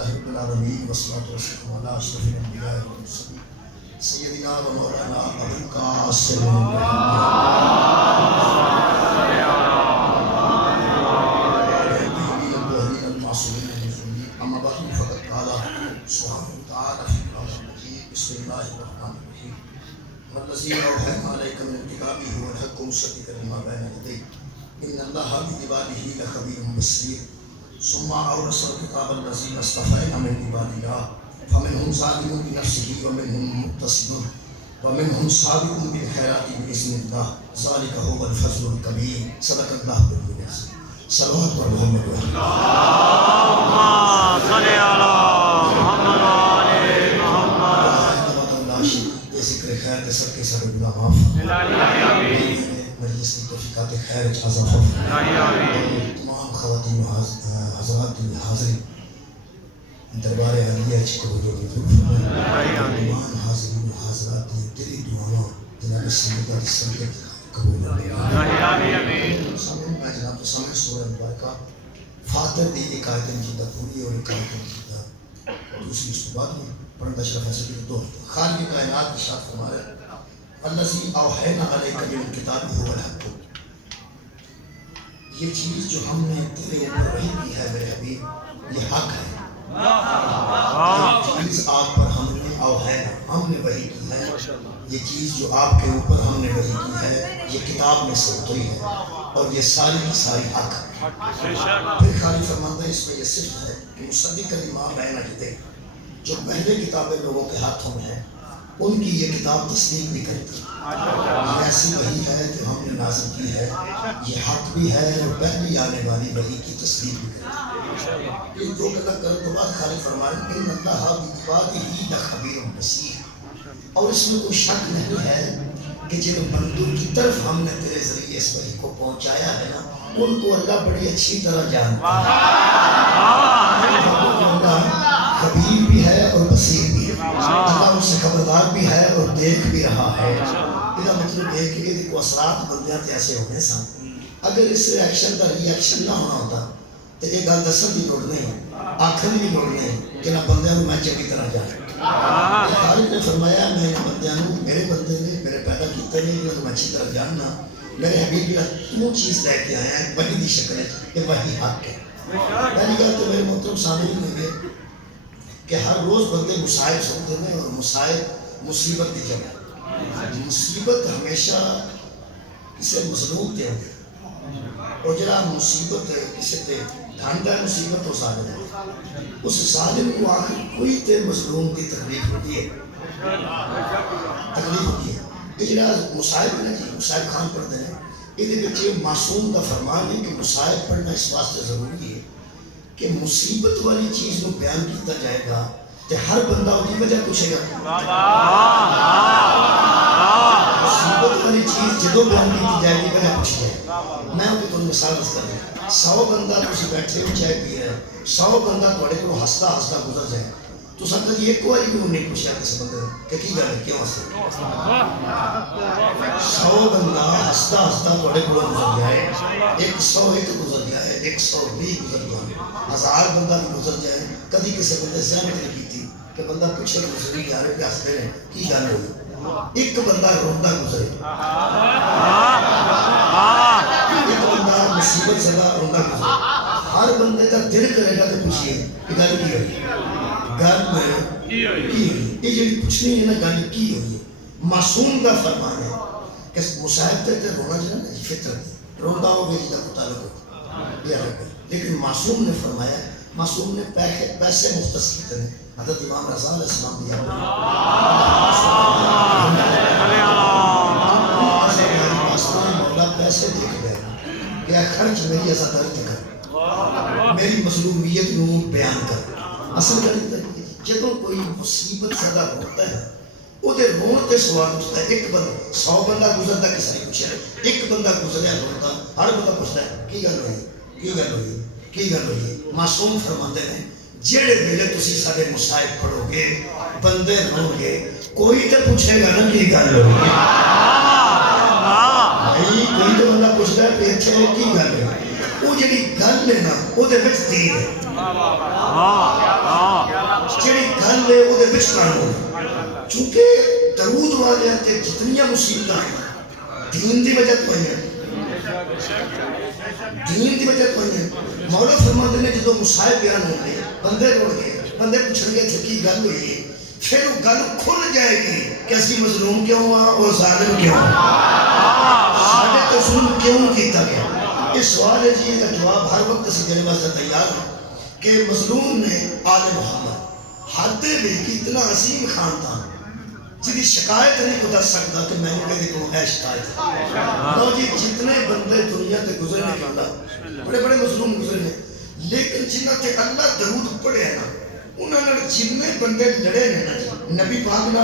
للہ رب العالمین والصلاة والسلام علی اشرف الانبیاء والمرسلین سیدنا و مولانا ابو القاسم اما بعد فقد قال سبحانہ وتعالی فی القرآن المجید بسم اللہ الرحمن الرحیم والذی اوحینا الیک من الکتاب هو الحق مصدقا لما بین یدیہ ان اللہ بعبادہ لخبیر بصیر ثم اورث الكتاب الذین اصطفینا من عبادنا فمنهم ظالم بنفسه ومنهم مقتصد ومنهم سابق بالخیرات باذن اللہ ذلک هو الفضل الکبیر صدق اللہ بالعظیم صلوات پر محمد اللهم صل على محمد وعلى محمد یہ ذکر خیر کے سب کے سب گناہ معاف مجلس کی توفیقات خیر اضافہ تمام خواتین و حضرات حاضرین دربار عالیہ کو جو تمام حاضرین و حاضرات دلی دعاواں جناب سیدہ سنت قبول آمین میں جناب کے سامنے سورہ مبارکہ فاتر دی ایک آیت مجیدہ پوری اور ایک آیت مجیدہ دوسری اس کے بعد میں پڑھنا شرف ہے کہ دو خالق کائنات ارشاد فرما رہے الذی اوحینا الیک من الکتاب هو الحق یہ چیز جو ہم نے تیرے اوپر وحی کی ہے میرے حبیب یہ حق ہے یہ چیز آپ پر ہم نے اوحینا ہم نے وحی کی ہے یہ چیز جو آپ کے اوپر ہم نے وحی کی ہے یہ کتاب میں سے اتری ہے اور یہ ساری کی ساری حق ہے پھر خالی فرماندہ اس میں یہ صرف ہے کہ مصدق لما بین یدیہ جو پہلے کتابیں لوگوں کے ہاتھوں میں ہیں ان کی یہ کتاب تصدیق بھی کرتی ہے یہ ایسی وحی ہے جو ہم نے نازل کی ہے یہ حق بھی ہے اور پہلی آنے والی وحی کی تصدیق بھی کرتی ہے یہ دو قدر کرنے کے بعد خالی فرمائیں ان اللہ بعبادہ لخبیر بصیر اور اس میں کوئی شک نہیں ہے کہ جن بندوں کی طرف ہم نے تیرے ذریعے اس وحی کو پہنچایا ہے نا ان کو اللہ بڑی اچھی طرح جانتا ہے اللہ خبیر بھی ہے اور بصیر بھی ہے اللہ ان سے خبردار بھی ہے اور دیکھ بھی رہا ہے یہ مطلب ہے کہ یہ کو اثرات بندیاں ایسے ہونے سن اگر اس ریاکشن کا ریاکشن نہ ہونا ہوتا تو یہ گل دسن کی لوڑ نہیں آخر کی لوڑ نہیں کہ نہ بندیاں میں چنگی طرح جانا خالق نے فرمایا میں بندیاں میرے بندے نے میرے پیدا کیتے نے انہوں میں اچھی طرح جاننا میرے حبیب بھی وہ چیز لے کے آیا ہے وحی دی شکل ہے کہ وحی حق ہے پہلی بات تو میرے محترم سامنے ہوں گے کہ ہر روز بندے مصائب سنتے ہیں اور مصائب مصیبت دی جگہ مصیبت ہمیشہ کسی مظلوم تے ہوگی اور جڑا مصیبت کسی تے دھانڈا مصیبت ہو ظالم ہے اس ظالم کو آخر کوئی تے مظلوم کی تکلیف ہوتی ہے یہ جڑا مصائب ہے نا جی مصائب خان پڑھتے ہیں یہ بچے معصوم کا فرمان ہے کہ مصائب پڑھنا اس واسطے ضروری ہے کہ مصیبت والی چیز کو بیان کیتا جائے گا کہ ہر بندہ اس کی وجہ پوچھے گا مصیبت والی چیز جدو بیان کی جائے گی وجہ پوچھے گا میں ان کو مثال دستا ہوں 100 بندہ تسی بیٹھے ہو چائے پی رہے 100 بندہ تھوڑے کو ہستا ہستا گزر جائے تو سب کبھی ایک بار بھی نہیں پوچھا کسی بندے کہ کی گل ہے کیوں ہستے 100 بندہ ہستا ہستا تھوڑے کو گزر جائے 101 گزر جائے 120 گزر جائے 1000 بندہ بھی گزر جائے کبھی کسی بندے سہمت نہیں کی تھی کہ بندہ پوچھے گزری جا رہے پیاستے ہیں کی گل ہوئی ایک بندہ روندہ گزرے ایک بندہ مصیبت زدہ روندہ گزرے ہر بندے کا دل کرے گا تو پوچھئے کہ گل کی ہوئی گل میں کی ہوئی یہ جو پوچھنی ہے نا گل کی ہوئی معصوم کا فرمان ہے کہ مصائب تے رونا جانا ہے فطرت روندہ ہو گئی جدہ کو تعلق ہو لیکن معصوم نے فرمایا معصوم نے پیسے مختص کیتے ہیں حضرت امام رضا علیہ السلام دیا مولا پیسے دے کے گئے کہ خرچ میری عزاداری کر میری مظلومیت نو بیان کر اصل کری جدوں کوئی مصیبت زیادہ ہوتا ہے وہ دے رون تے سوال پوچھتا ہے ایک بندہ 100 بندہ گزرتا کسی نے پوچھا ایک بندہ گزریا روتا ہر بندہ پوچھتا ہے کی گل ہوئی کی گل ہوئی کی گل ہوئی معصوم فرماتے ہیں جڑے ویلے تسی سارے مصائب پڑھو گے بندے ہوں گے کوئی تو پوچھے گا نا کی گل ہوئی بھائی کوئی تو بندہ پوچھتا ہے کہ اچھا کی گل ہے وہ جڑی گل ہے نا وہ دے وچ دین ہے عقل ہے وہ قانون چونکہ درود والے جتنی مصیبت دین دی وجہ تو ہیں دین دی وجہ تو ہیں مولا فرماتے ہیں جدو مصائب بیان ہوں گے بندے روڑ گئے بندے پوچھیں گے تھکی گل ہوئی ہے پھر وہ گل کھل جائے گی کہ اسی مظلوم کیوں ہوا اور ظالم کیوں ساڑھے تو ظلم کیوں کیتا گیا اس سوال ہے جی کا جواب ہر وقت سے دینے واسطے تیار ہے کہ مظلوم نے آل محمد حد بھی کہ اتنا عظیم خاندان جی شکایت نہیں کو دس سکتا کہ میں نے کہتے کو ہے شکایت لو جی جتنے بندے دنیا تے گزرنے کے اللہ بڑے بڑے مظلوم گزرنے لیکن جنہ تے اللہ درود پڑھے ہیں نا انہوں نے جننے بندے لڑے ہیں نا جی نبی پاک نا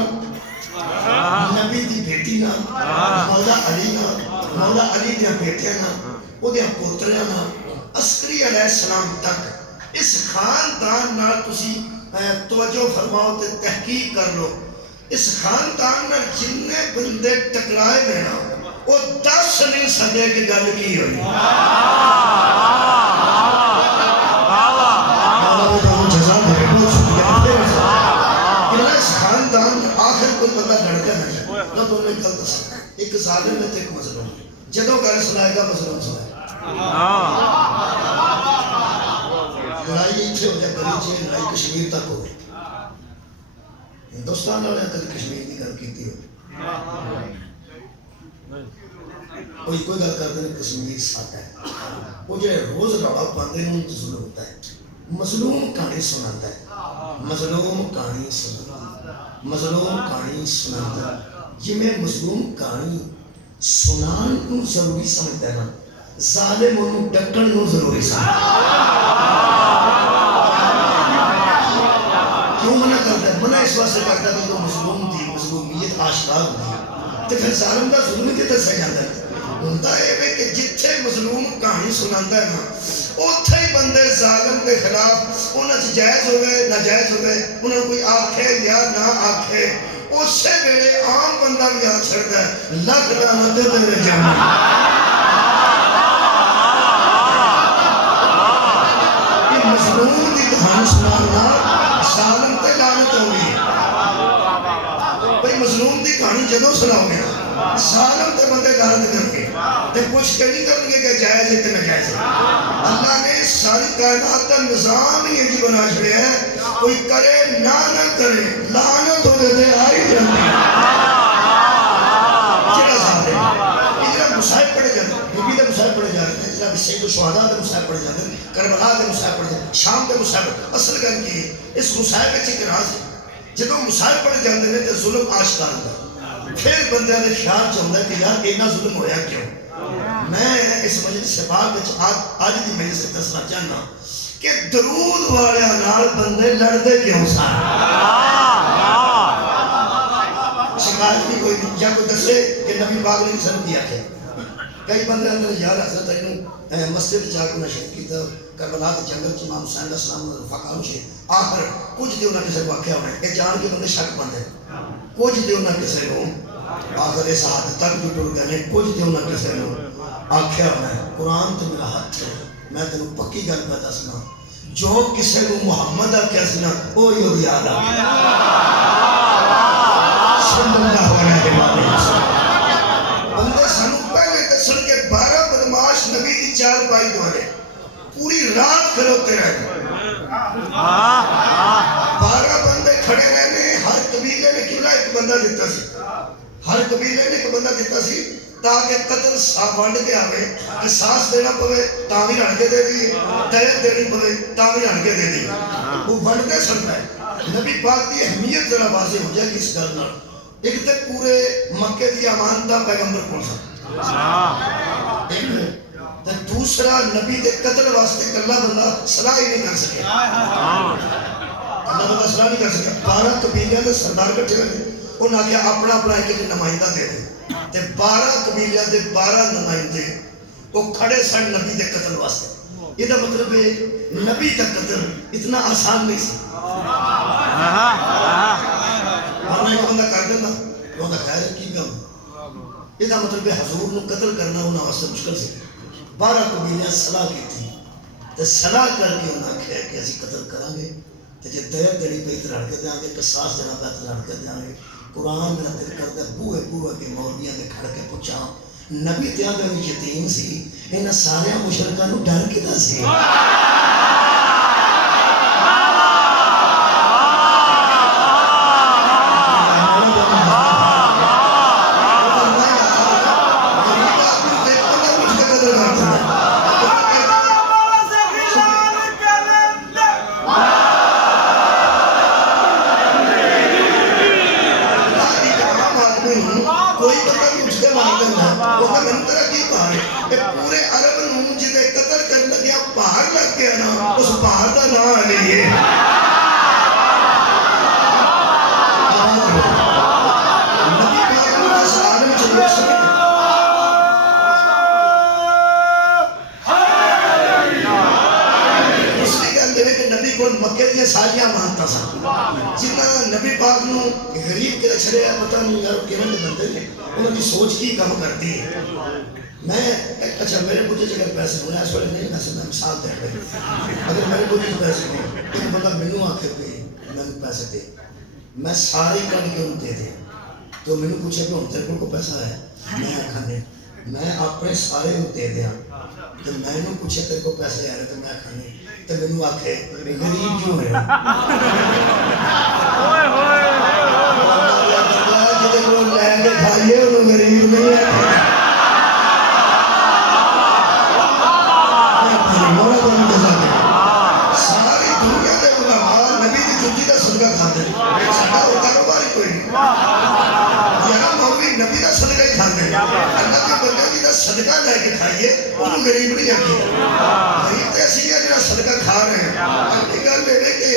نبی دی بیٹی نا مولا علی نا مولا علی دیا بیٹیاں نا وہ دیا پوتریاں نا عسکری علیہ السلام تک اس خاندان نا تسی توجہ فرماؤ تے تحقیق کر لو اس خاندان میں جننے بندے ٹکرائے میں نا وہ 10 نہیں سکے کہ گل کی ہوئی اس خاندان آخر کوئی بندہ لڑکا نہیں نہ تو انہیں گل دس ایک ظالم ہے تو ایک مظلوم جدو گل سنائے گا مظلوم سنائے لڑائی اتھے ہو جائے گریچے لڑائی کشمیر تک ہو ہندوستان والے کبھی کشمیر کی گل کی ہو کوئی گل کرتے ہیں کشمیر ساتھ ہے وہ جو روز روڑا پاندے ہیں ان ظلم ہوتا ہے مظلوم کہانی سناتا ہے مظلوم کہانی سناتا ہے مظلوم کہانی سناتا ہے جی میں مظلوم کہانی سنان کو ضروری سمجھتا ہے نا ظالم انہوں ڈکن کو ضروری سمجھتا کیوں منع کرتا ہے منع اس واسطے کرتا ہے کہ وہ مظلوم تھی مظلومیت آشکار ہوئی تو پھر ظالم کا ظلم کے دسا جاتا ہے ہوتا ہے کہ جتھے مظلوم کہانی سناتا ہے نا اتھے ہی بندے ظالم کے خلاف انہاں سے جائز ہوئے ناجائز ہوئے انہاں کوئی آکھے یا نہ آکھے اس سے میرے عام بندہ بھی آ چھڑتا ہے لکھ لعنت تیرے جانے کہ مظلوم کی کہانی سنانا ظالم تے لعنت ہوگی بھئی مظلوم کی کہانی جدوں سناؤ گے ظالم تے بندے لعنت کر کے تے پوچھ کے نہیں کریں گے کہ جائز ہے کہ ناجائز ہے اللہ نے ساری کائنات کا نظام ہی یہ بنا چھڑیا ہے کوئی کرے نہ کرے لعنت ہو دیتے آئی جانے چڑا صاحب ہے اتنا مصائب پڑے جاتے ہیں نبی دے مصائب پڑے جاتے ہیں اتنا سید و شہداء دے مصائب پڑے جاتے ہیں کربلا دے مصائب پڑے جاتے ہیں شام دے مصائب اصل گل کی ہے اس مصائب میں چکر راز ہے جدوں مصائب پڑے جاتے ہیں تو ظلم آشکار ہوتا ہے پھر بندے نے خیال چاہتا ہے کہ یار اینا ظلم ہویا کیوں میں اس مجلس سے بعد آج دی مجلس سے دسنا چاہنا کہ درود والے نال بندے لڑتے کیوں سارے شکایت بھی کوئی نہیں یا کوئی دسے کہ نبی پاک نے کسن کیا ہے کئی بندے اندر یار حضرت انہوں مسجد چاہ کو نشید کی تھا کربلا کے جنگل کی امام حسین علیہ السلام فقام سے آخر کچھ دیو نہ کسے واقعہ ہونے یہ جان کے بندے شک بندے کچھ دیو نہ کسے ہوں آخر اس حد تک جو ٹر گئے کچھ دیو نہ کسے ہوں آکھیا ہونا ہے قرآن تو میرا ہاتھ ہے میں تینوں پکی گل پہ دسنا جو کسے کو محمد آکھیا سنا وہ ہی ہو یاد آ صلی اللہ علیہ وسلم بندے سنو پہلے دسن کے 12 بدماش نبی کی چار پائی دوارے پوری رات کھلوتے رہے 12 بندے کھڑے رہنے ہر قبیلے نے کیوں ایک بندہ دیتا سی ہر قبیلے نے ایک بندہ دیتا سی تاکہ قتل بانڈ کے آوے کہ ساس دینا پوے تاوی رن کے دے دی دیت دینی پوے تاوی رن کے دے دی وہ بانڈتے سنتا ہے نبی پاک کی اہمیت ذرا واضح ہو جائے گی اس کرنا ایک تے پورے مکہ دی امانتہ پیغمبر کون سا ایک دوسرا نبی دے قتل واسطے کلا بندہ صلاح ہی نہیں کر سکے اللہ بندہ صلاح نہیں کر سکے 12 قبیلیاں دے سردار کٹھے رہے انہوں نے کہا اپنا اپنا ایک نمائندہ دے دے تے 12 قبیلیاں دے 12 نمائندے وہ کھڑے سن نبی دے قتل واسطے یہ دا مطلب ہے نبی دا قتل اتنا آسان نہیں سی ورنہ ایک بندہ کر دینا وہ دا خیر کی کم یہ دا مطلب ہے حضور نے قتل کرنا انہاں واسطے مشکل سے 12 قبیلیاں صلاح کی تھی تے صلاح کر کے انہاں کہا کہ اسی قتل کریں گے تو جی دیر دڑی پہ تو لڑ کے دیں گے، قصاص دینا پہ تو لڑ کے دیں گے۔ قرآن میرا دل کرتا ہے بوئے بوئے کے مولویاں دے کھڑ کے پوچھا نبی تیاں دے یتیم سی، انہاں سارے مشرکاں نوں ڈر کدا سی؟ کوئی بندہ بھی اٹھ کے مار دینا وہ میں طرح کی پہاڑ ہے پورے عرب نوں جدے قتل کر لگیا پہاڑ لگ گیا نا اس پہاڑ کا نام علی ہے۔ نبی پاک نوں اس عالم چ لوگ سمجھ اس لیے کہتے ہیں کہ نبی کو مکے دیا ساریاں مانتا سا جنہ نبی پاک نوں غریب کے چھڑیا پتہ نہیں یار کیون دے بندے نے انہوں کی سوچ کی کم کرتی ہے۔ میں اچھا میرے مجھے اگر پیسے ہونا اس والے نہیں پیسے میں مثال دے رہا اگر میرے مجھے پیسے نہیں ایک بندہ مینوں آکے پہ میں پیسے دے میں سارے کٹ کے انہوں دے دیں تو مینوں پوچھے کہ ہوں تیرے کو پیسہ ہے میں کھانے میں اپنے سارے انہوں دے دیا تو میں انہوں پوچھے تیرے کو پیسے آ رہے تو میں کھانے تو مینوں آکے غریب کیوں ہے غریب نہیں ہے ساری دنیا کے علماء نبی کی جُتی کا صدقہ کھاتے ہیں صدقہ وہ کاروباری کوئی نہیں یہاں مولوی نبی کا صدقہ ہی کھاتے ہیں اللہ کے بندے کی صدقہ لے کے کھائیے انہوں غریب نہیں آتی غریب تو ایسی ہے جنہاں صدقہ کھا رہے ہیں اپنی گل لے لے کہ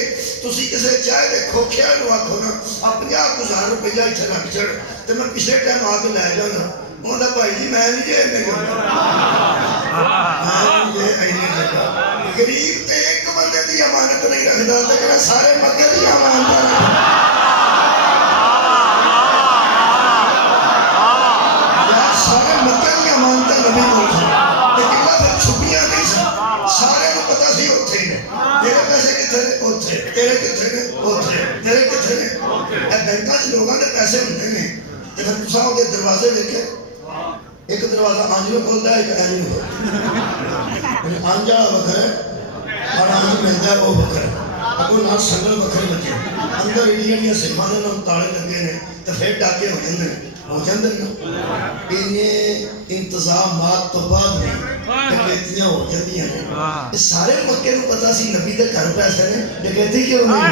تسی کسے چاہے دے کھوکھیا نو آکھو نا اپنی آپ 50,000 روپیہ اتھے رکھ چڑھ تو میں پچھلے ٹائم آ کے لے جانا انہوں نے بھائی جی میں نہیں جے میں غریب تے ایک بندے دی امانت نہیں رکھدا تے جڑا سارے مکے دی امانت سارے مکے دی امانت نبی کول سی لیکن پھر چھپیاں نہیں سی سارے کو پتہ سی اوتھے نے تیرے پیسے کتھے نے اوتھے تیرے کتھے نے اوتھے تیرے کتھے نے اے بینکاں وچ لوگاں دے پیسے ہوندے نے تے پھر تساں او دے دروازے ویکھے ایک دروازہ آنج میں کھولتا ہے ایک اینج میں کھولتا ہے آنج والا وکھرا ہے اور آنج ملتا ہے وہ وکھرا ہے اپنے نال سنگل وکھرے بچے اندر ایڈیاں سیفاں دے نال تالے لگے نے تے پھر ڈاکے ہو جاندے نا انہیں انتظامات تو بعد میں ڈکیتیاں ہو جاندیاں نے سارے مکے نوں پتہ سی نبی دے گھر پیسے نے ڈکیتی کیوں نہیں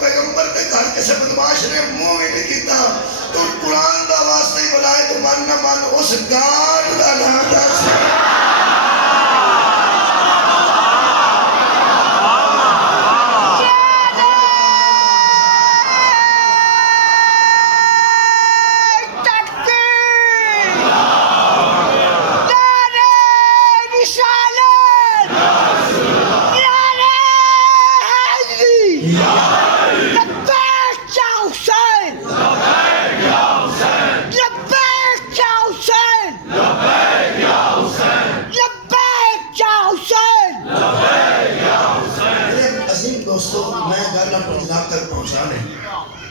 پیغمبر کے گھر کسی بدماش نے منہ بھی نہیں کیتا تو قرآن دا واسطہ ہی بلائے تو من نہ من اس گاڑ دا نام دا سی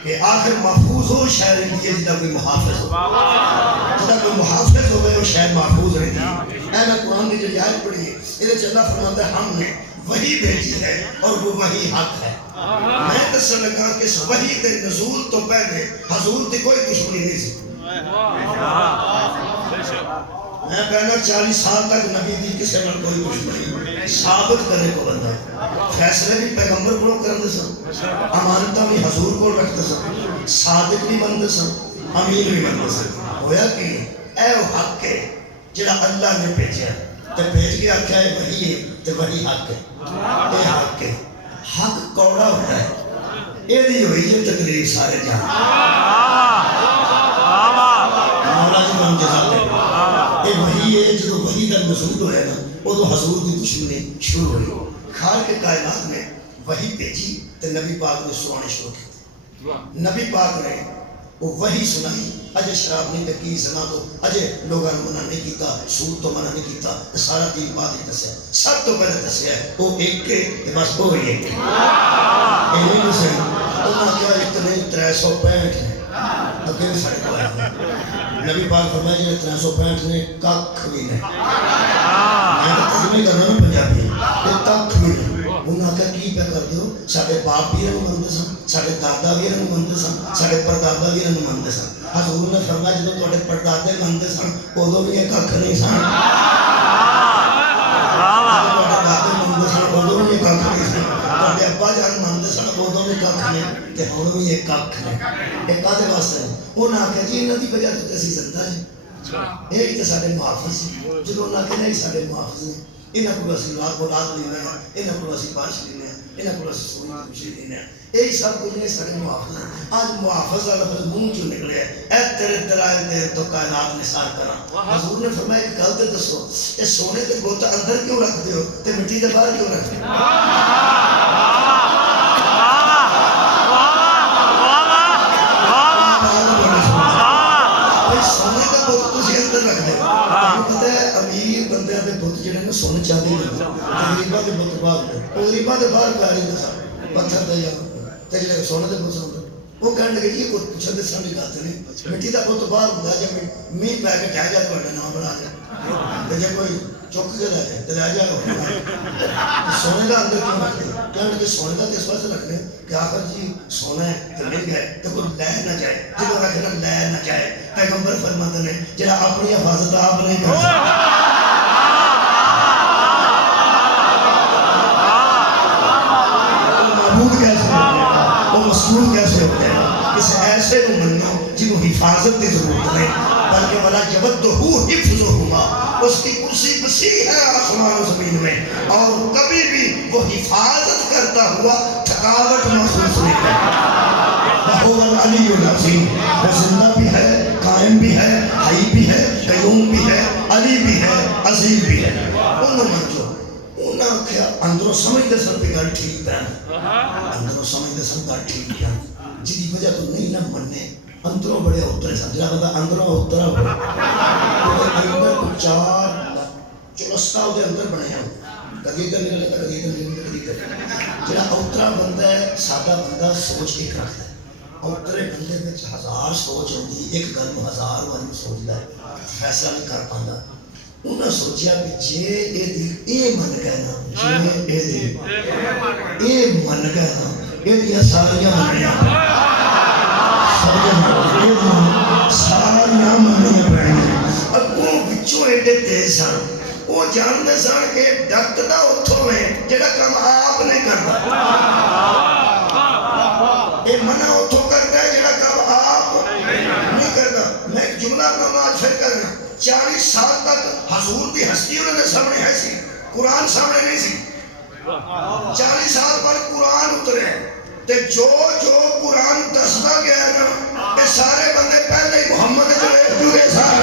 کہ آخر محفوظ ہو شہر لیے جدہ کوئی محافظ ہو جدہ کوئی محافظ ہوئے وہ شہر محفوظ رہی تھی اے میں قرآن کی جو آیت پڑھی ہے ادھر اللہ فرماتا ہے ہم نے وحی بھیجی ہے اور وہ وحی حق ہے میں دس لگا کہ اس وحی کے نزول تو پہلے حضور کی کوئی دشمنی نہیں سی میں پہلا 40 سال تک نبی دی کسی میں کوئی دشمنی ثابت کرنے کو بندہ فیصلے بھی پیغمبر کو کرتے سن امانتہ بھی حضور کو رکھتے سن صادق بھی بنتے سن امین بھی بنتے سن ہویا کہ اے حق ہے جڑا اللہ نے بھیجا تو بھیج کے آکھیا ہے وہی ہے تو وہی حق ہے اے حق ہے حق کوڑا ہوتا ہے یہ دی ہوئی ہے تقریر سارے جہاں مولا جی بن جزاتے یہ وہی ہے جو وہی کا نزول ہوا نا ادو حضور کی دشمنی شروع ہوئی. خالق کے کائنات نے وحی بھیجی تو نبی پاک نے سنانے شروع کی. نبی پاک نے وہ وحی سنائی. اجے شراب نہیں پی زنا تو اجے لوگوں نے منع نہیں کیتا, سود تو منع نہیں کیتا, سارا دین بعد ہی دسیا. سب تو پہلے دسیا وہ ایک کے بس وہ ہی ایک نہیں دسیا. انہوں نے کیا اتنے 365 نے اگے سارے کو آئے. نبی پاک فرمایا جی 365 نے کھ بھی نہیں. میں تو ترجمہ کرنا نا پنجابی یہ کھ بھی نہیں. انہوں نے کہا کی پہ کر دیو سارے باپ بھی انہوں منتے سن, سارے دادا بھی انہوں منتے سن, سارے پردادا بھی انہوں منتے سن. حضور نے فرمایا جب تھوڑے پردادے منتے سن ادو بھی یہ کھ نہیں سن. دادے منتے سن ادو بھی یہ کھ نہیں سن. تھوڑے ابا جان منتے سن ادو بھی کھ نہیں تے ہن بھی یہ کھ نہیں. یہ کدے واسطے انہوں نے آخیا جی انہوں کی وجہ تو اسی زندہ ہیں, یہ تو سارے محافظ ہیں. جب انہوں نے آخیا نہیں سارے محافظ ہیں, یہاں کو اسی اولاد لینا ہے, یہاں کو اسی بارش لینا ہے, یہاں کو اسی سونی کی خوشی لینا ہے. یہی سب کچھ نہیں سارے محافظ ہیں. آج محافظ کا لفظ منہ چوں نکلے اے تیرے دلائل دے تو کائنات نثار کراں. حضور نے فرمایا ایک گل تے دسو یہ سونے تے گوتا اندر کیوں رکھتے ہو تے مٹی دے باہر کیوں رکھتے ہو؟ سونے کا بت تسی اندر رکھ دے. پتہ ہے امیر بندے دے بت جڑے نے سونے چاندی نہیں, غریباں دے بت باہر نے. او غریباں دے باہر پیاری دے سن پتھر دے یا تے جڑے سونے دے بت سن وہ کہن لگے یہ کوئی پوچھن دے سامنے گل نہیں. مٹی دا بت باہر ہوندا جے مینہ پے کے ٹھہ جائے تواڈا نام بنا کے تے جے کوئی چک کے لے جائے تے رہ جائے. سونے دا اندر کیوں رکھتے کہن لگے سونے دا اس واسطے رکھنے کہ آخر جی سونا ہے تے مل گئے تے کوئی لے نہ جائے. جدوں رکھنا لے نہ جائے. پیغمبر فرماتے ہیں جڑا اپنی حفاظت آپ نہیں کر سکتا معبود کیسے ہوتے ہیں, وہ مسئول کیسے ہوتے ہیں. اس ایسے کو مننا جنہوں حفاظت کی ضرورت نہیں بلکہ ولا یودہ حفظہما, اس کی کرسی وسیع ہے آسمان و زمین میں اور کبھی بھی وہ حفاظت کرتا ہوا تھکاوٹ محسوس نہیں کرتا. وہ العلی العظیم, وہ زندہ بھی ہے, قائم بھی ہے, حی بھی ہے, قیوم بھی ہے, علی بھی ہے, عظیم بھی ہے. انہوں منجو انہوں کیا اندروں سمجھتے سن پہ گل ٹھیک پہن, اندروں سمجھتے سن گل ٹھیک پہن جی وجہ تو نہیں نہ مننے. اندروں بڑے اترے سن جہاں بتا اندروں اترا اندر کو 4 چلستا وہ اندر بنایا کدی ادھر نہیں لگتا کدی ادھر نہیں کدی ادھر. جہاں اترا بندہ ہے سادہ بندہ سوچ ایک رکھتا ہے. اترے بندے میں 1000 سوچ ہوتی, ایک گل کو 1000 بار سوچتا ہے, فیصلہ نہیں کر پاتا. انہوں نے سوچیا کہ جے یہ من گئے نا جے یہ من گئے نا یہ ساریاں منیا ساریاں منیا پڑیں. اگوں بچوں ایڈے تیز سن وہ جانتے سن کہ ڈکتا اتوں ہے جڑا کام آپ نہیں کرتا, یہ منع اتوں کرتا ہے جڑا کام آپ نہیں کرتا. میں ایک جملہ کہوں آج پھر کرنا. 40 سال تک حضور کی ہستی انہوں نے سامنے ہے سی, قرآن سامنے نہیں سی. 40 سال پر قرآن اترے تے جو قرآن دستا گیا نا یہ سارے بندے پہلے ہی محمد جڑے سارے.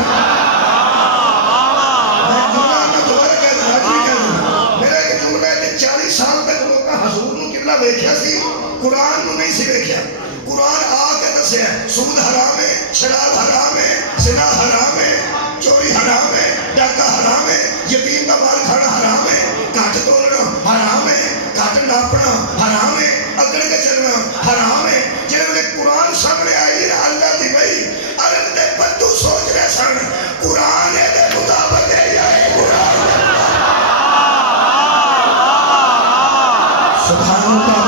میں جملہ نہ دوبارہ کہہ دوں, میرا ایک جملہ ہے کہ 40 سال تک لوگ حضور نے قبلہ ویکھیا سی, قرآن نو نہیں سی ویکھیا. قرآن آ کے دسیا سود حرام ہے, شراب حرام ہے, زنا حرام ہے, چوری حرام ہے, ڈاکہ حرام ہے, یتیم کا مال کھانا حرام ہے, کٹ تولنا حرام ہے, کٹ ناپنا حرام ہے, اکڑ کے چلنا حرام ہے. جب قرآن سامنے آئی نا اللہ دی بھائی عرب دے بدو سوچ رہے سن قرآن دے مطابق ہے یا قرآن سبحان اللہ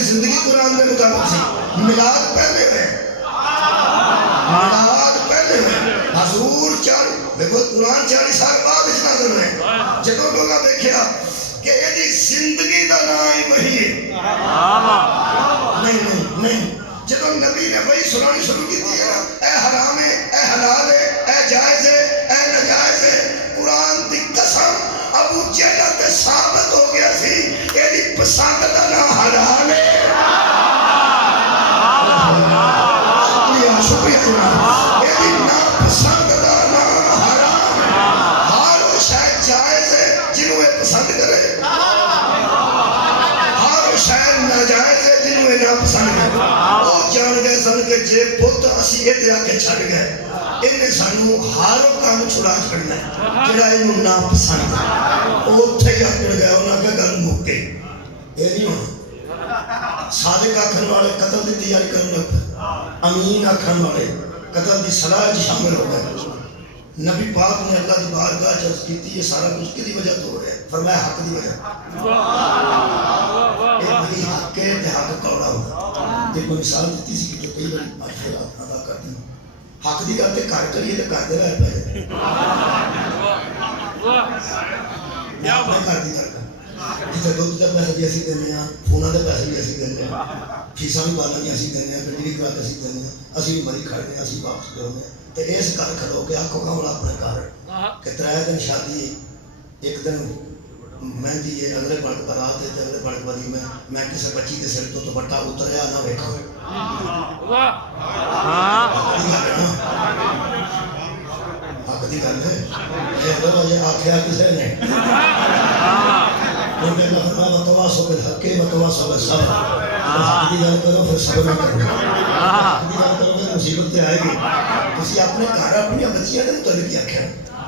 زندگی قرآن میں مطابق سی. میلاد پہلے ہوئے, میلاد پہلے ہوئے. حضور دیکھو قرآن 40 سال بعد اس نازل ہوئے. جدوں لوگاں دیکھیا کہ یہ زندگی دا نام ہی وہی ہے. نہیں نہیں نہیں جب نبی نے وہی سنانی شروع کی تھی نا، اے حرام ہے، اے حلال ہے، اے جائز ہے، اے ناجائز ہے، قرآن دی قسم ابو جہل تے ثابت ہو گیا سی کہ دی پسند دا نہ حلال ہے۔ شکریہ جناب، یہ دی نا پسند دا نہ حرام ہے، ہر وہ شاید جائز ہے جنہوں یہ پسند کرے، ہر وہ شاید ناجائز ہے جنہوں یہ نا پسند کرے۔ وہ جان گئے سن کے جے بت اسی یہ دیا کے چھڑ گئے، انہیں سانو ہر کام چھڑا چھڑنا ہے جڑا انہوں نا پسند ہے۔ وہ اتھے ہی اکڑ گئے، انہوں نے گل مک گئی، یہ نہیں ہونا۔ صادق آکھن والے قتل دی تیاری کرنے پر، امین آکھن والے قتل دی صلاح شامل ہو گئے۔ نبی پاک نے اللہ دی بارگاہ چرچ کیتی، یہ سارا کچھ کی دی وجہ تو ہو رہا ہے، فرمایا حق دی وجہ۔ ایک بڑی حق کے تے حق کوڑا ہو۔ ایک مثال دیتی سی کہ جو کئی بڑی ماشاء اللہ ادا کرتی ہوں، حق دی گل تے کر کریے تے کر دے رہے پے، میں اپنے گھر دی گل کر جتنے دودھ کے پیسے بھی اسی دینے ہیں، فونوں کے پیسے بھی اسی دینے ہیں، فیساں بھی بالوں بھی اسی دینے ہیں، گڈی بھی کرا کے اسی دینے ہیں، اسی بھی مری کھڑنے ہیں، اسی واپس کرنے ہیں۔ تو اس گھر کھڑو کے آنکھوں کا ہونا اپنے گھر کہ 3 دن شادی، ایک دن مہندی ہے، اگلے پڑھ برات ہے، اگلے پڑھ بری میں کسی بچی کے سر تو دوپٹہ اتریا نہ ویکھا۔ حق دی گل ہے، یہ آخیا کسی نے بتواسو بالحق بتواسو بالصبر۔ حق دی گل کرو پھر صبر نہ کرو، حق دی گل کرو پھر مصیبت تے آئے گی۔ تسی اپنے گھر اپنی بچیاں دے متعلق آکھیا،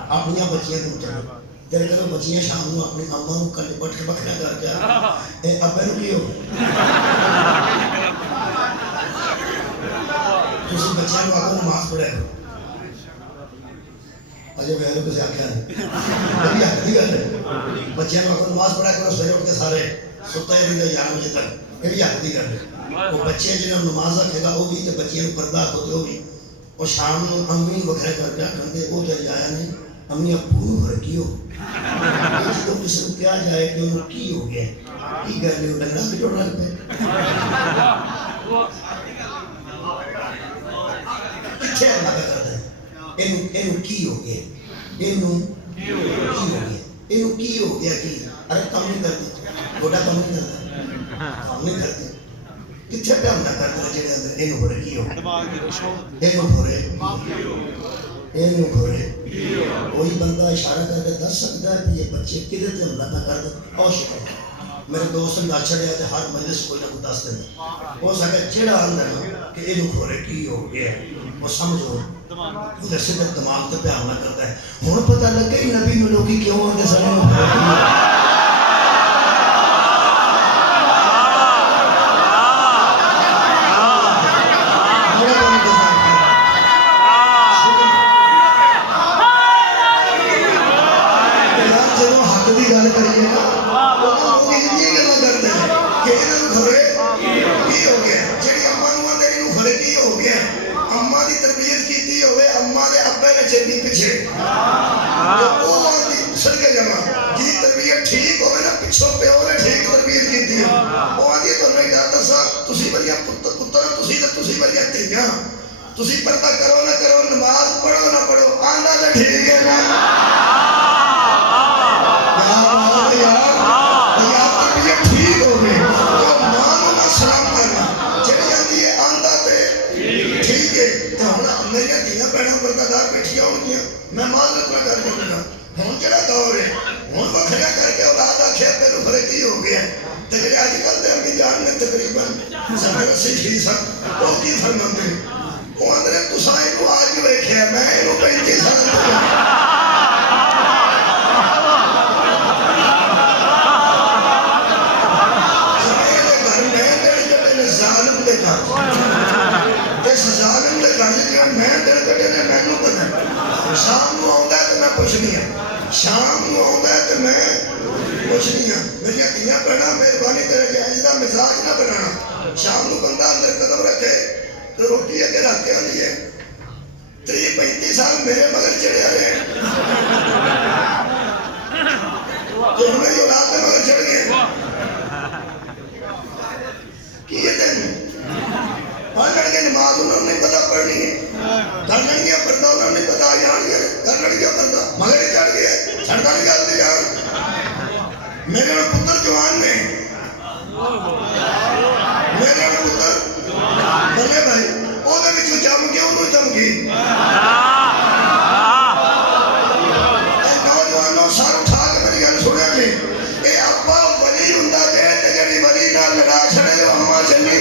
اپنی بچیاں دے متعلق تیرے کرو بچیاں شام نو اپنی اماں نو کل بٹ کے بکھرا کر کے اے ابے نو کی ہو تسی بچیاں نو آکھو نماز پڑھے اجے میں کسی آکھیا نہیں، حق دی گل ہے۔ بچیاں نو آکھو نماز پڑھا کرو سویرے اٹھ کے سارے ستا ہے دن 11 بجے تک، یہ بھی حق دی گل ہے۔ وہ بچے جنہوں نماز رکھے گا وہ بھی تے بچیاں نو پردہ آکھو تے وہ بھی، اور شام نو امی وکھرے کر کے آکھن دے وہ تے آیا نہیں، امی ابو نو فرقی ہو جدو کسی کو کیا جائے کہ انہوں کی ہو گیا کی گل ہے، ڈنگرا بھی جوڑ رکھ پہ کچھے اللہ کا کرتا ہے انہوں کی ہو گیا، انہوں کی ہو گیا، انہوں کی ہو گیا کہ ارے کم نہیں کرتے، گوڑا کم نہیں کرتا، کم نہیں کرتے کچھے پہ ہم نہ کرتے ہیں جنہیں اندر انہوں بھرے کی ہو، انہوں بھرے کوئی بندہ اشارہ کر کے دس سکتا ہے کہ یہ بچے کدھر تے حملہ نہ کر دیں اور شکر میرے دوست نے اچھا لیا تھے ہر مجلس کوئی نہ کوئی دس دیں ہو سکے چڑھا اندر کہ یہ کھورے کی ہو گیا وہ سمجھو ادھر سے دماغ تے پہ حملہ کرتا ہے۔ ہوں پتہ لگے نبی میں لوگی کیوں آتے سنے تسی پردہ کرو نہ کرو نماز پڑھو نہ پڑھو آنا تو ٹھیک ہے نا یا تربیت ٹھیک ہو گئی تو ماں نہ سلام کرنا جڑی آندی ہے آندا تے ٹھیک ہے تو ہن میری دھیاں بہناں پردہ دار بیٹھیاں ہون گیاں میں معذرت نہ کر جانا ہن جڑا دور ہے ہن وکھرا کر کے اولاد آکھیا تینوں فرق ہی ہو گیا تے جڑے اج کل دے امی جان نے تقریباً 70-80% وہ کی فرماندے ہیں وہ اندر تساں اینو آج ویکھیا میں اینو 35 سال ظالم دے گھر اس ظالم دے گھر جو میں دل کٹے نے مینوں پتہ شام نو آوندا ہے تے میں پوچھنی ہاں شام نو آوندا ہے تے میں پوچھنی ہاں میری دھیاں بہناں مہربانی کر کے اج دا مزاج نہ بنانا شام نو بندہ اندر قدم رکھے تو روٹی اگے رکھ کے آنی ہے 30-35 سال میرے مگر چڑھے آ رہے ہیں تو میری اولاد میں مگر چڑھ گئے کی یہ دن میرے پتر جوان نے میرے پتر بلے بھائی وہ جم کے انہوں چمکی نوجوانوں سر اٹھا کے میری گل سنیا جی یہ آپ ولی ہوں جی ولی نہ لڑا چھڑے ہما چلی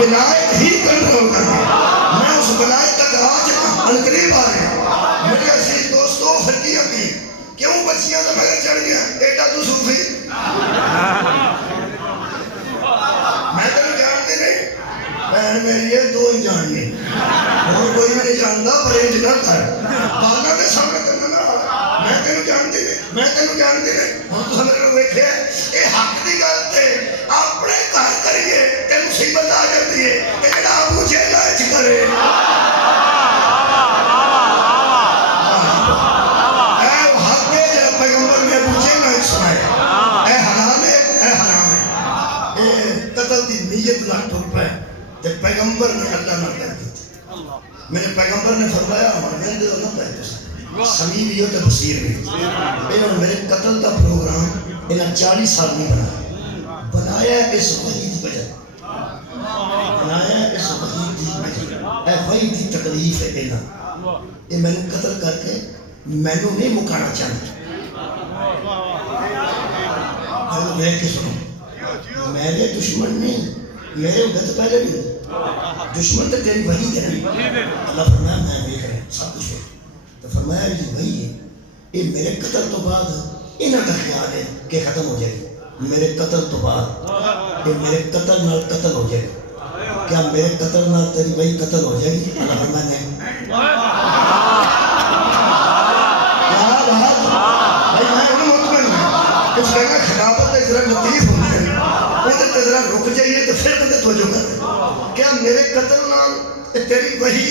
ولایت ہی کنٹرول کرتی میں اس ولایت تک آج قریب آ رہے ہیں میرے عزیز دوستو فرقیاں کی کیوں بچیاں تو مگر چڑھ گیا ایڈا تو صوفی میں تو جانتے نہیں بہن میری یہ دو ہی جاننی اور کوئی میں نہیں جانتا پرہیز نہ کر بالا نے سامنے کرنا نہ میں تینوں جانتی نہیں ہم تو ہمیں لوگ دیکھے یہ حق دی گل تے اپنے گھر کریے تے مصیبت آ جاتی ہے کہ جڑا ابو جہل اچ کرے اے حق ہے جڑا پیغمبر نے ابو جہل اچ سنایا اے حلال ہے اے حرام ہے اے قتل دی نیت نہ ٹر پے تے پیغمبر نے اللہ نہ کر دی میرے پیغمبر نے فرمایا ہن ویندے نہ پے سمیع بھی ہو تو بصیر بھی انہوں نے میرے قتل کا پروگرام انہاں 40 سال نہیں بنایا اس وحی دی وجہ اے وحی دی تکلیف ہے انہاں یہ میں نے قتل کر کے میں نے نہیں مکانا چاہتا میں کہ سنو میرے دشمن نہیں میرے ادھر تو پہلے بھی دشمن تو تیری وحی ہے اللہ فرمایا میں دیکھ رہا ہوں سب کچھ تو فرمایا جی وہی ہے یہ میرے قتل تو بعد انہاں کا خیال ہے کہ ختم ہو جائے گی میرے قتل تو بعد کہ میرے قتل نال قتل ہو جائے گی کیا میرے قتل نال تیری وہی قتل ہو جائے گی اللہ فرمایا نہیں کیا بات بھائی میں انہوں مطمئن ہوں کچھ کہنا خلافت ہے ذرا لطیف ہوتی ہے وہ ذرا رک جائیے تو پھر بندے توجہ کر کیا میرے قتل نال تیری وہی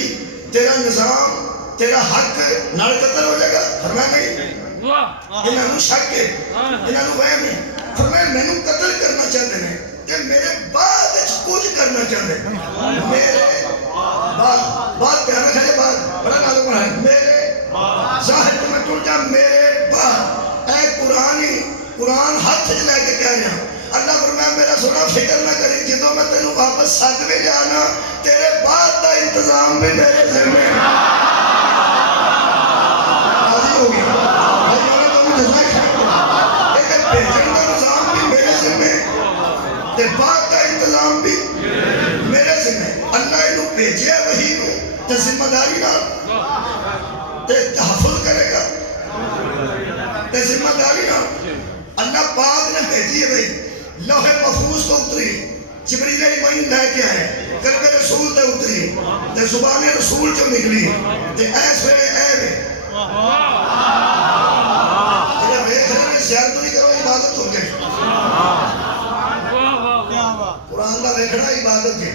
تیرا نظام تیرا حق نال قتل ہو جائے گا فرمایا نہیں انہوں نے شک ہے انہوں نے وہم ہے فرمایا میں نے قتل کرنا چاہتے ہیں کہ میرے بعد کچھ کرنا چاہتے ہیں میرے بعد پیار میں کھائے بعد بڑا نالوں پڑھا ہے میرے ظاہر تو میں ٹوٹ جا میرے بعد اے قرآن ہاتھ لے کے کہہ رہا اللہ فرمایا میرا سونا فکر نہ کریں جدوں میں تینوں واپس ساتھ میں جانا تیرے بعد کا انتظام بھی میرے ذمہ ہو گیا بھائی میں نے تو جزا لیکن بھیجن کا نظام بھی میرے ذمہ تے بعد کا انتظام بھی میرے ذمہ اللہ انہوں بھیجے وہی نو تے ذمہ داری نہ تے تحفظ کرے گا تے ذمہ داری نہ اللہ پاک نے بھیجی ہے بھائی لوح محفوظ کو اتری جبریل امین لے کے آئے قلب رسول تے اتری تے زبان رسول جو نکلی تے ایس ویلے اے وے جنہیں ویخ رہے ہیں سیار تو نہیں کرو عبادت ہو گئے قرآن کا ویکھنا عبادت ہے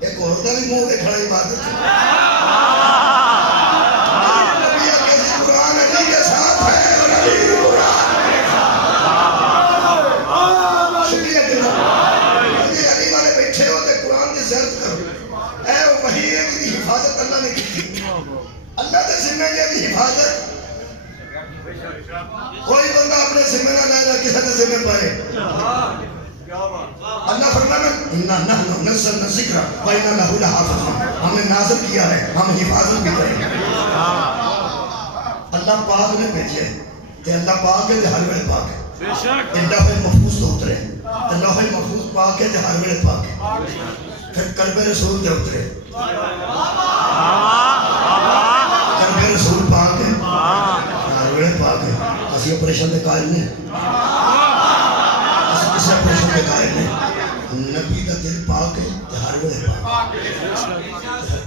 ایک اور کا بھی منہ ویکھنا عبادت ہے قرآن علی کے ساتھ ہے اور علی قرآن کے ساتھ شکریہ کرنا علی والے بیٹھے ہوتے قرآن کی زیارت کرو اے وہی ہے کہ حفاظت اللہ نے کی تھی اللہ کے ذمہ یہ بھی حفاظت کوئی بندہ اپنے ذمہ نہ لے کسی کے ذمہ پائے اللہ فرمایا اِنَّا نَحْنُ نَزَّلْنَا الذِّكْرَ وَإِنَّا لَهُ لَحَافِظُونَ ہم نے نازل کیا ہے ہم حفاظت بھی کریں گے اللہ پاک نے بھیجے کہ اللہ پاک ہے ہر ویلے پاک ہے لوح محفوظ تو اترے لوح محفوظ پاک ہے ہر ویلے پاک ہے پھر قلب رسول تے اترے رسول پاک ہے ہر ویلے پاک ہے اسی آپریشن دے قائل نہیں اسی نبی دا دل پاک ہے تے ہر ویلے پاک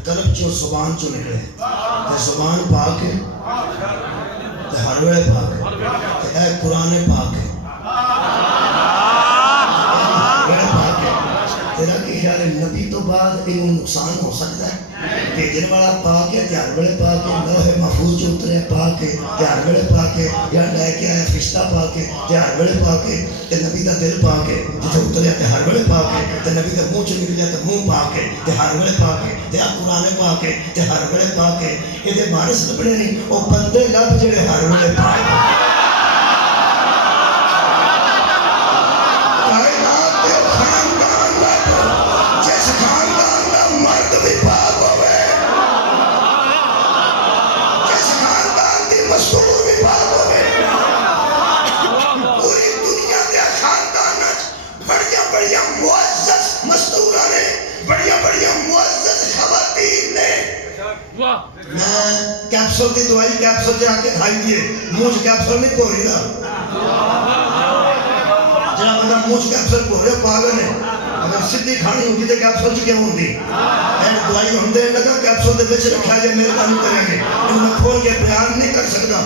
قلب چو زبان چو نکلے تے زبان پاک ہے تے ہر ویلے پاک ہے تے اے قرآن پاک ہے بڑا پاک ہے تیرا کی خیال ہے نبی تو بعد انہوں نقصان ہو سکتا ہے بھیجن والا پاک ہے تیار بڑے پاک ہے لوح محفوظ جو اترے پاک ہے تیار بڑے پاک ہے یا لے کے آیا فرشتہ پاک ہے تیار بڑے پاک ہے تے نبی دا دل پاک ہے جتھے اترے تیار بڑے پاک ہے تے نبی دا منہ چ نکلیا تے منہ پاک ہے تیار بڑے پاک ہے تے قرآن پاک ہے تیار بڑے پاک ہے یہ دے وارث لبنے نہیں او بندے لب جڑے ہر بڑے پاک ہے کیپسول دی دوائی کیپسول جا کے کھائی دیئے موچ کیپسول نہیں پوری نا جنہا بندہ موچ کیپسول پوری پاگل ہے اگر سدھی کھانی ہوگی تو کیپسول چکے ہوں دی ایک دوائی ہم دے لگا کیپسول دے بچے رکھا جائے میرے کانی کریں گے ان میں کھول کے بیان نہیں کر سکتا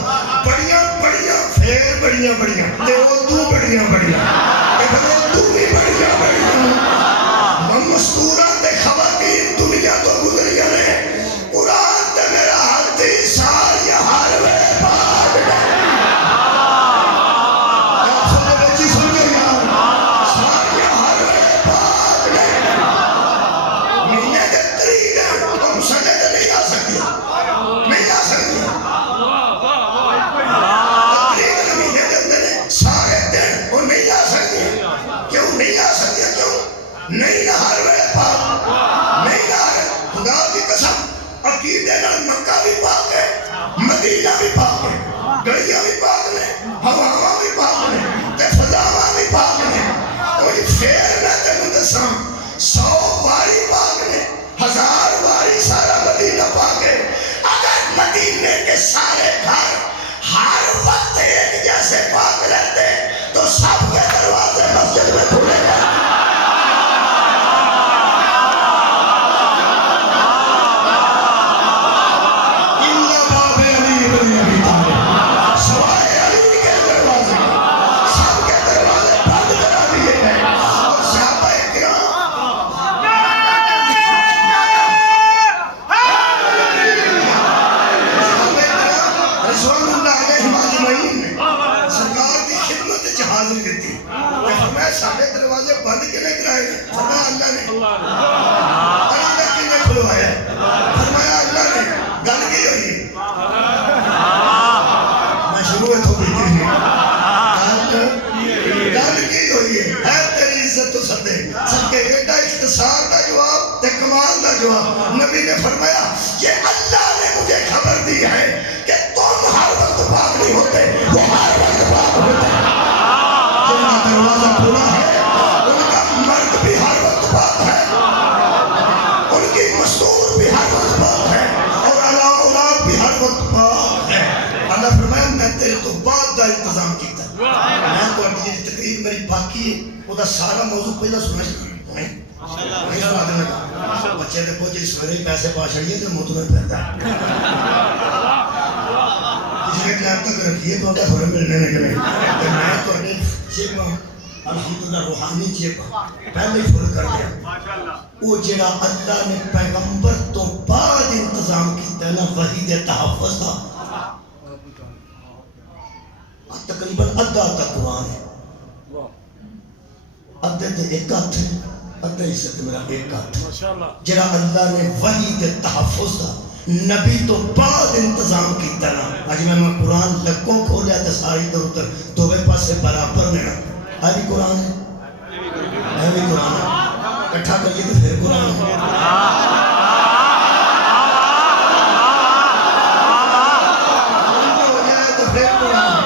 بڑیاں بڑیاں پھر بڑیاں بڑیاں تے وہ تو بڑیاں بڑیاں تے وہ تو بھی بڑیاں بڑیاں ہم مستوران دے خواتین دنیا تو گزریا رہے قرآن تے میرا حدی سال یا ہر وے پاک آپ سنے بچی سن گئی سال یا ہر وے پاک مہینے کے ترین ہم سنے دے نہیں آ سکتی نہیں آ سکتی تقریباً مہینے کے اندر سارے دن وہ نہیں آ سکتی کیوں نہیں آ سکتی کیوں نہیں ہر وے پاک نہیں خدا کی قسم عقیدے نال مکہ بھی پاک ہے مدینہ بھی پاک ہے گڑیاں بھی پاک نے ہواواں بھی پاک نے تے فضاواں بھی پاک نے کوئی پھر میں تینوں دساں 100 واری پاک نے 1000 واری سارا مدینہ پاک ہے اگر مدینے کے سارے گھر ہر وقت ایک جیسے پاک رہتے تو سب کے دروازے مسجد میں کھلے گئے سارے دروازے بند کنے کرائے گئے فرمایا اللہ نے دروازے کنے کھلوایا فرمایا اللہ نے گل کی ہوئی میں شروع ہے تو بیٹی گل کی ہوئی ہے تیری عزت تو سدے سب کے ایڈا اختصار کا جواب تے کمال کا جواب نبی نے فرمایا یہ اللہ نے مجھے خبر دی ہے کہ تم ہر وقت پاک نہیں ہوتے وہ ہر وقت پاک ہوتے جن کا دروازہ کھلا ہے ان کا مرد بھی ہر وقت پاک ہے ان کی مستور بھی ہر وقت پاک ہے اور اولاد بھی ہر وقت پاک ہے اللہ فرمایا میں تیرے تو بعد دا انتظام کیتا میں تو اپنی تقریر میری پاکی ہے وہ دا سارا موضوع پہلا سنا نہیں سنا دینا بچے دے کو جی سویرے پیسے پا چھڑیے تو مطمئن پہتا ہے کسی کے ٹائم تک رکھیے تو اگر ہمیں ملنے نکلے کہ میں تو اپنے چیپا الحمدللہ روحانی چیپا پہلے ہی فل کر دیا وہ جڑا اللہ نے پیغمبر تو بعد انتظام کیتا ہے نا وحی دے تحفظ دا تقریباً ادھا تک قرآن ہے ادھے تے ایک ہاتھ ہے ادھے حصے تے میرا ایک ہاتھ جڑا اللہ نے وحی دے تحفظ دا نبی تو بعد انتظام کیتا نا آج میں قرآن لکوں کھولیا تے ساری در اتر دوے پاسے برابر نے نا بھی قرآن ہے بھی قرآن ہے کٹھا کریے تو پھر قرآن ہے ہو جائے تو پھر قرآن ہے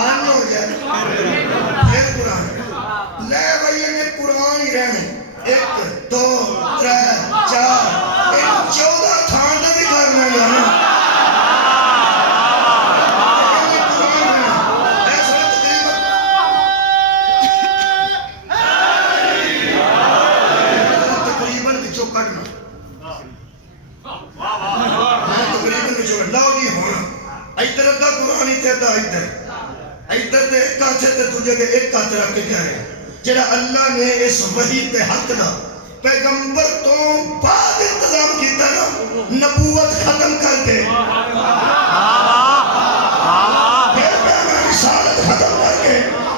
آن ہو جائے پھر قرآن ہے لے بھائی نے قرآن ہی رہنے 1 2 3 4 14 تھان دے بھی کرنا جانا قرآن ہے ایسا تقریبا لو جی ہونا ادھر ادھا قرآن ہی تے ادھا ادھر ادھر تے ایک ہاتھ تے تجھے دے ایک ہاتھ رکھ کے کہہ رہے جڑا اللہ نے اس وحی تے حق دا پیغمبر تو بعد انتظام کیتا نا نبوت ختم کر کے پھر میں رسالت ختم کر کے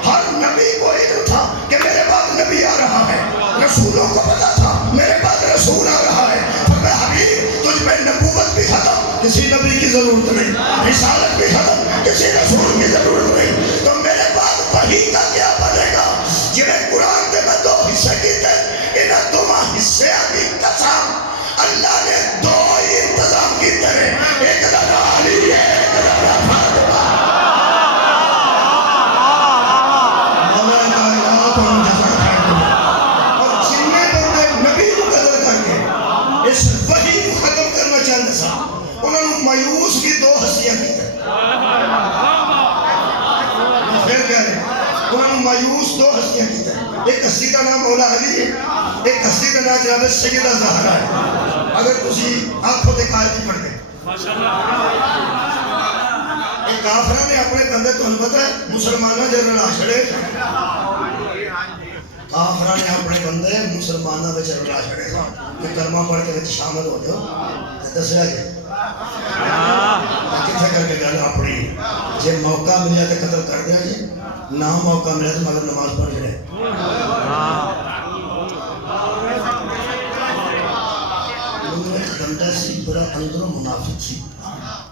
ہر نبی کو علم تھا کہ میرے بعد نبی آ رہا ہے رسولوں کو پتا تھا میرے بعد رسول آ رہا ہے فرمایا حبیب تجھ میں نبوت بھی ختم کسی نبی کی ضرورت نہیں رسالت بھی ختم کسی رسول کی ضرورت نہیں تو میرے بعد وحی کا کیا بنے گا جنہیں قرآن دے میں دو حصے کیتے انہیں دو حصے کی قسم اللہ نے دو ہی انتظام کیتے ہیں ایک دادا علی ہے ایک دادا فاطمہ اور جنہیں بندے نبی کو قدر کر کے اس وحی کو ختم کرنا چاہتے سا انہوں نے مایوس کی دو ہستیاں کی تھے پھر کہہ رہے انہوں نے مایوس دو ہستیاں کی تھے ایک ہستی کا نام مولا علی ہے ایک ہستی کا نام جناب سیدہ زہرا ہے اگر تسی آنکھوں دے قائدی پڑھ دیں ایک کافرہ نے اپنے بندے تو انہیں پتہ ہے مسلمانہ جنرل آشڑے کافرہ نے اپنے بندے مسلمانہ بے جنرل آشڑے کہ کلمہ پڑھ کے وچ شامل ہو جو دس رہا جائے کتھے کر کے گل اپنی جے موقع ملیا تو قتل کر دیا جی نہ موقع ملیا تو مگر نماز پڑھ جڑے ایک بندہ سی بڑا اندروں منافق سی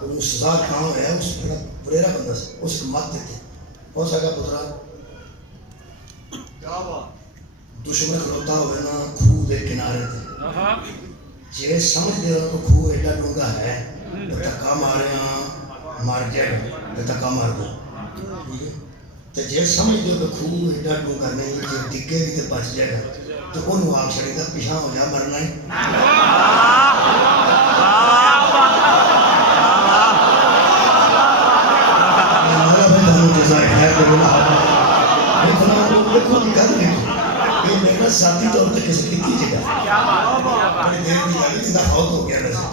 اس سزا کام ہے اس بڑا بریرا بندہ سی اس کو مت دیتے ہو سکا پترا دشمن کھلوتا ہوئے نا کھو دے کنارے تھے جے سمجھ دے رہا تو کھو ایڈا ڈونگا ہے دھکا ماریا مار جائے تو دھکا مار دو تو جے سمجھ دے تو کھو ایڈا ڈونگا نہیں جے ڈگے بھی تو بچ جائے گا تو انہوں آگ چھڑے گا پیشاں ہو جا مرنا ہی مولا بھائی بہنوں جزائے ہے تو بولا اتنا دیکھو نکل دیکھو یہ میرا ذاتی طور پہ کسی کی جگہ بڑی دیر کی جاگی تھی فوت ہو گیا رہا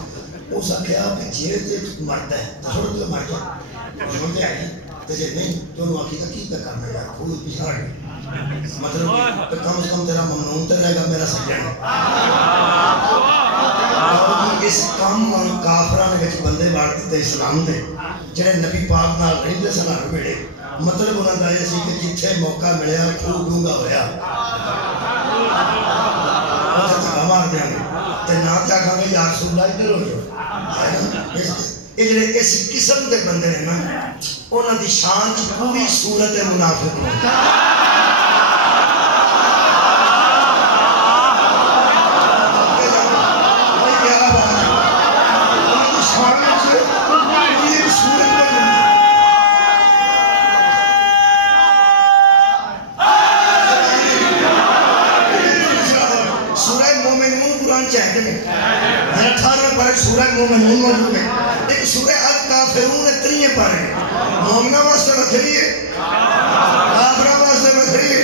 اس آکھیا کہ جیرے تے مرد ہے تسوڑ تے مر جائے دشمن تے آئی تے جے نہیں تو انہوں آکھی تھا کی پہ کرنا ہے کوئی پچھاڑ مطلب کہ کم از کم تیرا ممنون تے رہے گا میرا سجن اس کام کافران کے بندے بار دیتے اسلام دے جنہیں نبی پاک نال نہیں دے سنار بیڑے مطلب انہوں نے دائے سی کہ جتھے موقع ملیا خوب ڈونگا ہویا ہمار دیا گے تے نا کیا کھا گے یا رسول اللہ ادھر ہو جو اس قسم دے بندے ہیں نا انہوں دی شان کی پوری صورت منافق ہوتا سورہ مومنون موجود ہے ایک سورہ الکافرون اتنی پر ہے مومنہ واسطے بکھری ہے کافرہ واسطے بکھری ہے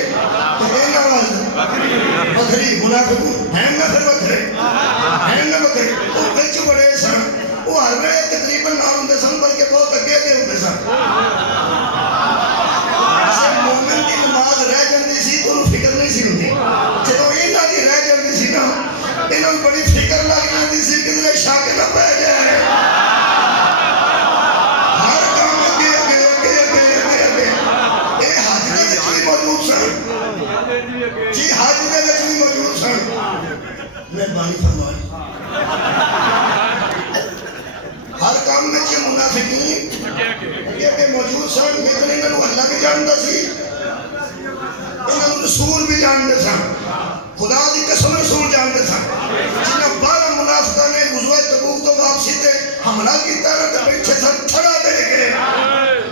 تو اینا واسطے بکھری منافقون ہیں نہ پھر بکھرے ہیں نہ بکھرے وہ بچ بڑے سن وہ ہر گئے تقریباً نہ ہوندے سن بلکہ بہت اگے دے ہوندے سن اسے مومن کی نماز رہ جاندی سی تو انہوں فکر نہیں سی ہوندی جدو اینا دی رہ جاندی سی نا انہوں بڑی فکر لگ جاندی سی کہ دلے شاک نہ پہ جائے ہر کام اگے اگے اگے اگے اگے اگے اے حج دے وچ بھی موجود سن جی حج دے وچ بھی موجود سن مہربانی فرمائیں ہر کام میں یہ منافقین اگے اگے موجود سن لیکن انہوں اللہ بھی جانتا سی انہوں رسول بھی جانتے سن خدا دی قسم رسول جانتے سن جنہاں 12 منافقہ نے غزوہ تبوک تو واپسی تے حملہ کیتا رہا تے پیچھے سن چھڑا دے کے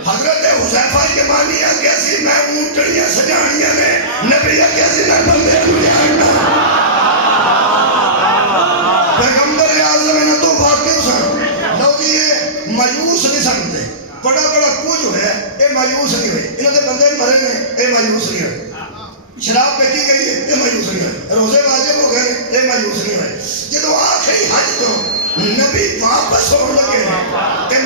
حضرت حذیفہ یمانی آگیا سی میں اونٹڑیاں سجانیاں نے نبی آگیا سی میں بندے کو جاننا پیغمبر اعظم نے تو واقف سن لو جی یہ مایوس نہیں سنتے بڑا بڑا کچھ ہے یہ مایوس نہیں ہوئے انہوں نے بندے مرے نے یہ مایوس نہیں ہوئے شراب پیکی گئی ہے یہ مایوس نہیں ہوئے روزے واجب ہو گئے یہ مایوس نہیں ہوئے جدو آخری حج تو نبی واپس ہو لگے کہ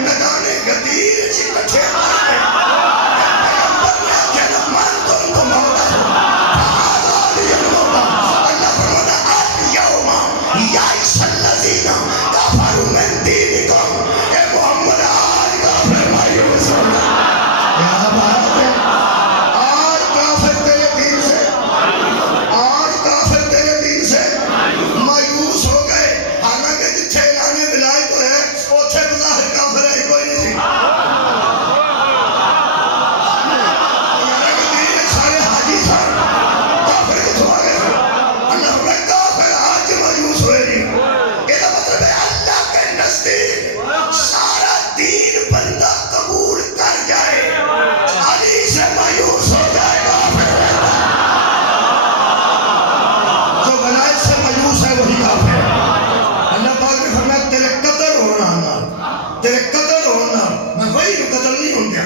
وہی کو قتل نہیں ہوں گے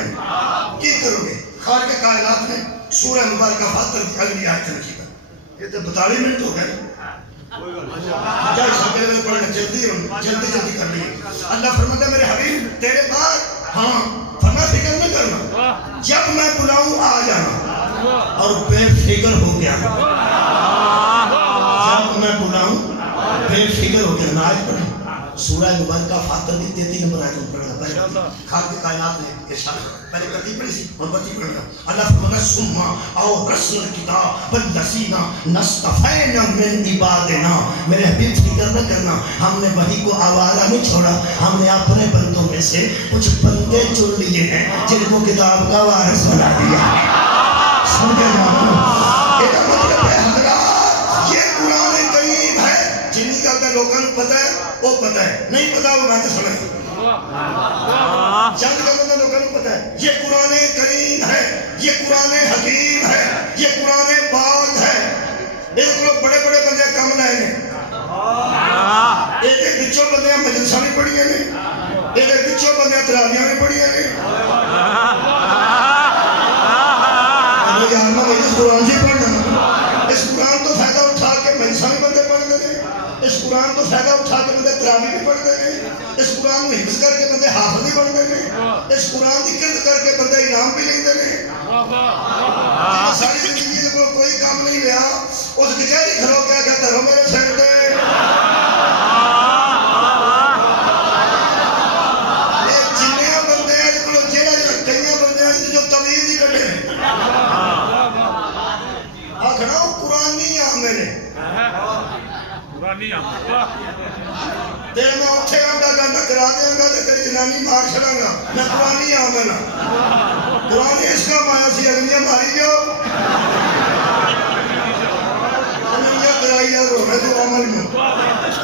کی کرو گے خالق کائنات نے سورہ مبارکہ فاتر کی اگلی آیت لکھی ہے یہ تو 42 منٹ ہو گئے جب ساکر میں پڑھنا جلدی کر لی اللہ فرماتا ہے میرے حبیب تیرے بعد ہاں فرما فکر نہ کرنا جب میں بلاؤں آ جانا اور بے فکر ہو گیا جب میں بلاؤں بے فکر ہو گیا ناج پڑھیں سورہ مبارکہ فاتر کی 33 نمبر آیت پڑھنا پہلے خالق کائنات نے ارشاد پہلے کتی پڑھی سی اور بتی پڑھنا اللہ فرماتا ہے ثم او رسل الکتاب والذین نصطفینا من عبادنا میرے حبیب فکر نہ کرنا ہم نے وحی کو آوارہ نہیں چھوڑا ہم نے اپنے بندوں میں سے کچھ بندے چن لیے ہیں جن کو کتاب کا وارث بنا دیا سمجھے جانا یہ مطلب ہے حضرات یہ قرآن کریم ہے جن کا لوگوں کو پتہ ہے وہ پتہ ہے نہیں پتہ وہ بات سمجھ چند لوگوں لوگوں کو پتہ ہے یہ قرآن کریم ہے یہ قرآن حکیم ہے یہ قرآن پاک ہے اس کو بڑے بڑے بندے کم لائے ہیں ایک بچوں بندے مجلسہ بھی پڑھی ہیں ایک بچوں بندے تراویاں بھی پڑھی ہیں اس قرآن سے پڑھنا اس قرآن تو فائدہ اٹھا کے مجلسہ بھی بندے پڑھتے ہیں اس قرآن تو فائدہ اٹھا کے بندے تراوی بھی پڑھتے ہیں اس قرآن میں حفظ کر کے بندے حافظ بھی پڑھتے ہیں اس قرآن کی قرد کر کے بندے انعام بھی لیتے ہیں ساری زندگی کو کوئی کام نہیں لیا اس کچہری کھلو کیا کہتا رہو میرے سر دے جنیاں بندے ہیں کئی بندے ہیں جو طویل ہی کٹے ہیں آخنا وہ قرآن نہیں آ میرے تیرے میں اٹھے گا گانا کرا دیا گا تو تیری جنانی مار چھڑا گا میں قرآن آ میرا قرآن اس کا مایا سی اگلیاں ماری جو انہیاں کرائی ہے روحے تو عمل میں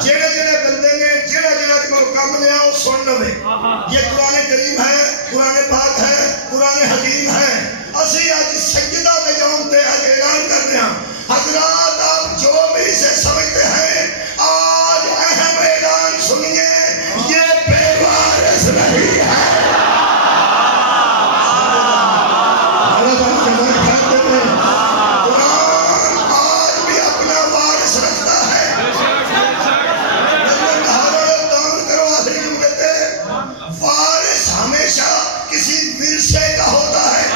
جڑے بندے نے جڑا کو کام لیا وہ سن لو یہ قرآن کریم ہے قرآن پاک ہے قرآن حکیم ہے اسی آج سجدہ کے جاؤں تے آج اعلان کر رہے ہیں حضرات آپ جو بھی اسے سمجھتے ہیں آج اہم اعلان سنیے یہ بے وارث نہیں ہے قرآن آج بھی اپنا وارث رکھتا ہے وارث ہمیشہ کسی ورثے کا ہوتا ہے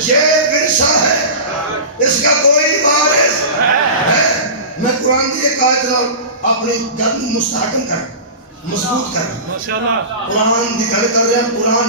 یہ ورثہ ہے اس کا کوئی وارث ہے میں قرآن کی ایک آیت اپنے گھر مستحکم کر مضبوط کر قرآن کی گل کر رہے ہیں قرآن